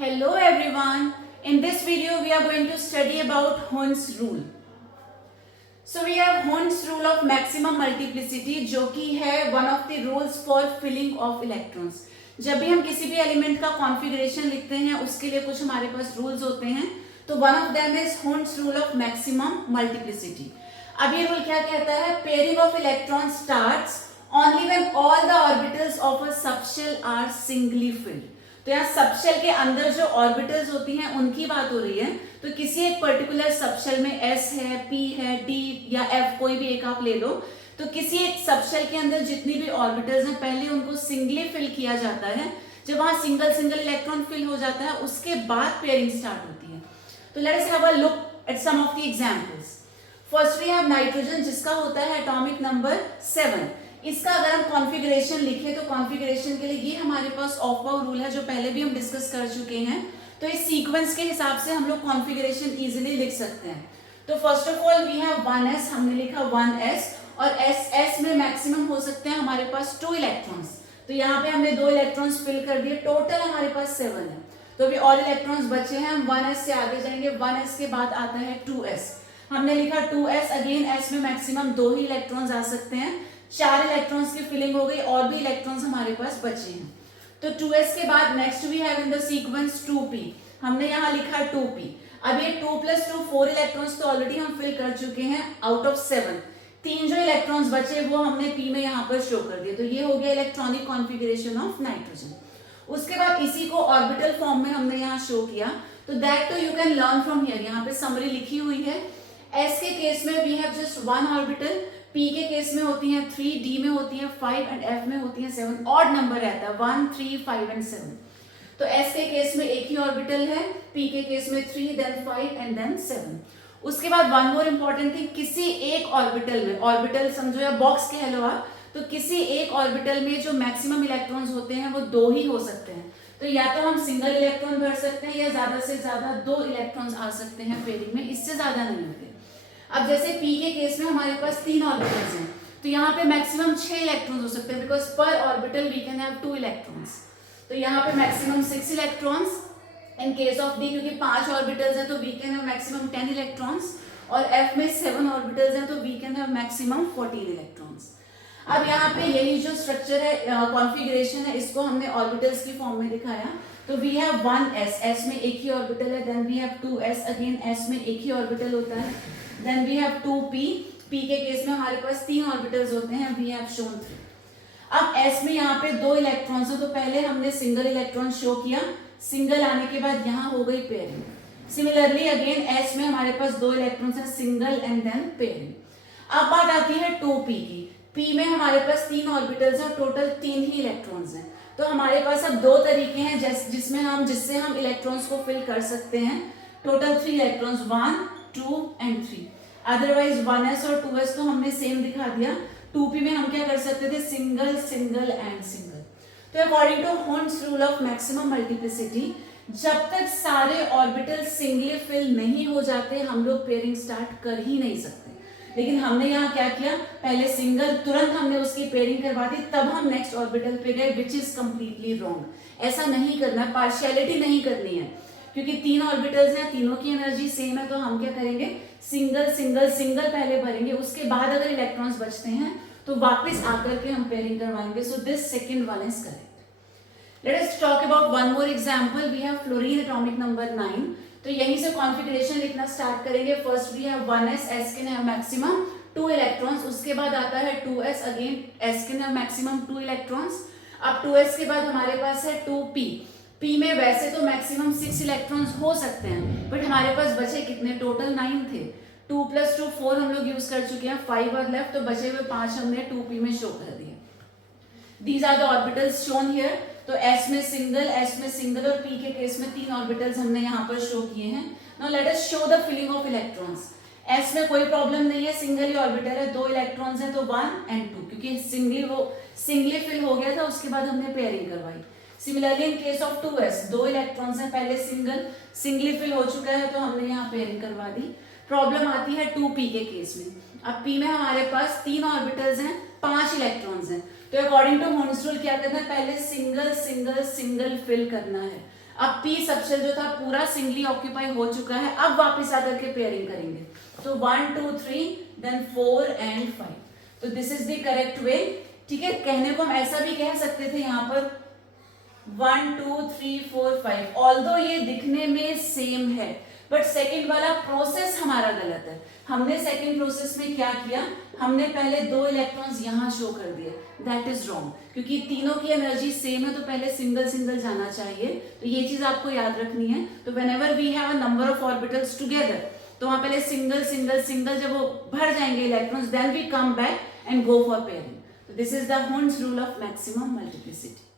Hello everyone. In this video we are going to study about Hund's rule. So we have Hund's rule of maximum multiplicity जो कि है one of the rules for filling of electrons. जब भी हम किसी भी element का configuration लिखते हैं उसके लिए कुछ हमारे पास रूल्स होते हैं, तो one of them is Hund's rule of maximum multiplicity. अब ये रूल क्या कहता है? Pairing of electron starts only when all the orbitals of a subshell are singly filled. तो यहाँ सबशेल के अंदर जो ऑर्बिटल्स होती हैं उनकी बात हो रही है. तो किसी एक पर्टिकुलर सबशेल में S है, P है, D या F, कोई भी एक आप ले लो. तो किसी एक सबशेल के अंदर जितनी भी ऑर्बिटल्स हैं पहले उनको सिंगली फिल किया जाता है. जब वहां सिंगल सिंगल इलेक्ट्रॉन फिल हो जाता है उसके बाद पेयरिंग स्टार्ट होती है. तो let us have a look at some of the examples. First we have nitrogen जिसका होता है एटॉमिक नंबर 7. इसका अगर हम कॉन्फ़िगरेशन लिखें तो कॉन्फ़िगरेशन के लिए ये हमारे पास ऑफ-बाउ रूल है जो पहले भी हम डिस्कस कर चुके हैं. तो इस सीक्वेंस के हिसाब से हम लोग कॉन्फ़िगरेशन इजीली लिख सकते हैं. तो first of all we have 1s, हमने लिखा 1s और s में मैक्सिमम हो सकते हैं हमारे पास 2 इलेक्ट्रॉन्स. तो यहाँ पे हमने 2 इलेक्ट्रॉन्स फिल कर दिए, टोटल हमारे पास 7 है. तो अभी और इलेक्ट्रॉन्स बचे हैं, हम 1s से आगे जाएंगे. 1s के बाद आता है 2s, हमने लिखा 2s. अगेन s में मैक्सिमम 2 ही इलेक्ट्रॉन्स आ सकते हैं. 4 इलेक्ट्रॉन्स की फिलिंग हो गई और भी इलेक्ट्रॉन्स हमारे पास बचे हैं. तो 2s के बाद next we have in the sequence 2p, हमने यहाँ लिखा 2p. अब ये 2 + 2 4 इलेक्ट्रॉन्स तो ऑलरेडी हम फिल कर चुके हैं आउट ऑफ 7. 3 जो इलेक्ट्रॉन्स बचे वो हमने p में यहाँ पर शो कर दिए. तो ये हो गया इलेक्ट्रॉनिक कॉन्फ़िगरेशन ऑफ नाइट्रोजन. उसके बाद इसी को ऑर्बिटल फॉर्म में हमने यहाँ शो किया. तो दैट तो you can learn from here. यहाँ पे समरी लिखी हुई है. s के केस में we have just 1 orbital, P के केस में होती हैं 3, D में होती हैं 5 एंड F में होती हैं 7. ऑड नंबर रहता है 1, 3, 5 एंड 7. तो S के केस में एक ही ऑर्बिटल है, P के केस में 3, देन 5 एंड देन 7. उसके बाद वन मोर इंपॉर्टेंट थिंग, किसी एक ऑर्बिटल में, ऑर्बिटल समझो या बॉक्स कह लो आप, तो किसी एक ऑर्बिटल में जो मैक्सिमम इलेक्ट्रॉन्स होते हैं वो 2 ही हो सकते हैं. तो या तो हम सिंगल इलेक्ट्रॉन भर सकते हैं या ज्यादा से ज्यादा 2 इलेक्ट्रॉन्स आ सकते हैं पेयरिंग में, इससे ज्यादा नहीं होते. अब जैसे P के केस में हमारे पास 3 ऑर्बिटल्स हैं, तो यहाँ पे मैक्सिमम 6 इलेक्ट्रॉन्स हो सकते हैं, because per orbital we can have 2 electrons. तो यहाँ पे maximum 6 electrons. In case of D क्योंकि 5 ऑर्बिटल्स हैं तो we can have maximum 10 electrons. और F में 7 ऑर्बिटल्स हैं तो we can have maximum 14 electrons. अब यहाँ पे यही जो स्ट्रक्चर है, कॉन्फ़िगरेशन है, इसको हमने ऑर्बिटल्स की फॉर्म में दिखाया. तो वी हैव 1s, s में एक ही ऑर्बिटल है. Then we have 2s, again s में एक ही ऑर्बिटल होता है. Then we have 2p, p के केस में हमारे पास 3 ऑर्बिटल्स होते हैं, वी हैव शोन 3. अब s में यहाँ पे 2 इलेक्ट्रॉन्स हैं, तो पहले हमने सिंगल इलेक्ट्रॉन शो किया. सिंगल आने के बाद यहाँ हो गई पेयरिंग. सिमिलरली अगेन s में हमारे पास 2 इलेक्ट्रॉन्स हैं, सिंगल एंड देन पेयरिंग. अब बात आती है 2p की. p में हमारे पास 3 ऑर्बिटल्स हैं, टोटल 3 ही इलेक्ट्रॉन्स हैं. तो हमारे पास अब 2 तरीके हैं जिससे हम इलेक्ट्रॉन्स को फिल कर सकते हैं. Total 3 electrons, 1, 2 and 3. Otherwise 1s और 2s तो हमने सेम दिखा दिया. 2p में हम क्या कर सकते थे? Single single and single. तो according to Hund's rule of maximum multiplicity, जब तक सारे ऑर्बिटल सिंगली फिल नहीं हो जाते हम लोग पेयरिंग स्टार्ट कर ही नहीं सकते. लेकिन हमने यहाँ क्या किया, पहले सिंगल, तुरंत हमने उसकी पेयरिंग करवा दी, तब हम नेक्स्ट ऑर्बिटल पे गए, विच इज कंप्लीटली रॉन्ग. ऐसा नहीं करना, पार्शियलिटी नहीं करनी है. क्योंकि 3 ऑर्बिटल्स हैं, तीनों की एनर्जी सेम है, तो हम क्या करेंगे, सिंगल सिंगल सिंगल पहले भरेंगे, उसके बाद अगर इलेक्ट्रॉन्स बचते हैं तो वापस आकर के हम पेयरिंग करवाएंगे. So this second one is correct. Let us talk about one more example. We have fluorine atomic number 9. तो यहीं से कॉन्फ़िगरेशन लिखना स्टार्ट करेंगे. First we have 1s, s can have maximum 2 electrons. उसके बाद आता है 2s, again s can have maximum 2 electrons. अब 2s के बाद हमारे पास है 2p. p में वैसे तो मैक्सिमम 6 इलेक्ट्रॉन्स हो सकते हैं, बट हमारे पास बचे कितने? टोटल 9 थे. 2 + 2 4 हम लोग यूज कर चुके हैं, 5 और लेफ्ट, तो बचे हुए 5 हमने 2p में शो कर दिए. These are the orbitals shown here. तो s में सिंगल और p के केस में 3 ऑर्बिटल्स हमने यहाँ पर शो किए हैं. Now let us show the filling of electrons. s में कोई प्रॉब्लम नहीं है, सिंगल ही ऑर्बिटल है, 2 इलेक्ट्रॉन्स हैं, तो 1 एंड 2, क्योंकि सिंगली फिल हो गया था, उसके बाद हमने पेयरिंग करवाई. Similarly in case of 2s, 2 electrons हैं, पहले सिंगली फिल हो चुका है, तो हमने यहाँ पेयरिंग करवा दी. प्रॉब्लम आती है 2p के केस में. अब p में हमारे पास 3 ऑर्बिटल्स हैं, 5 इलेक्ट्रॉन्स हैं. तो अकॉर्डिंग टू Hund's रूल क्या करना है, पहले सिंगल सिंगल सिंगल फिल करना है. अब p सबशेल जो था पूरा सिंगली ऑक्यूपाई हो चुका है, अब वापस आकर के पेयरिंग करेंगे। तो 1 2 3 देन 4 एंड 5। तो this is the correct way. ठीक है, कहने को हम ऐसा भी कह सकते थे यहाँ पर 1 2 3 4 5, ऑल्दो ये दिखने में सेम है बट सेकंड वाला प्रोसेस हमारा गलत है। हमने सेकंड प्रोसेस में क्या किया, हमने पहले 2 इलेक्ट्रॉन्स यहाँ शो कर दिए, दैट इज रॉन्ग, क्योंकि तीनों की एनर्जी सेम है तो पहले सिंगल सिंगल जाना चाहिए। तो ये चीज आपको याद रखनी है। तो whenever we have a number of orbitals together, तो वहां पहले सिंगल सिंगल सिंगल जब वो भर जाएंगे electrons, then we come back and go for pairing. तो this is the Hund's rule of maximum multiplicity.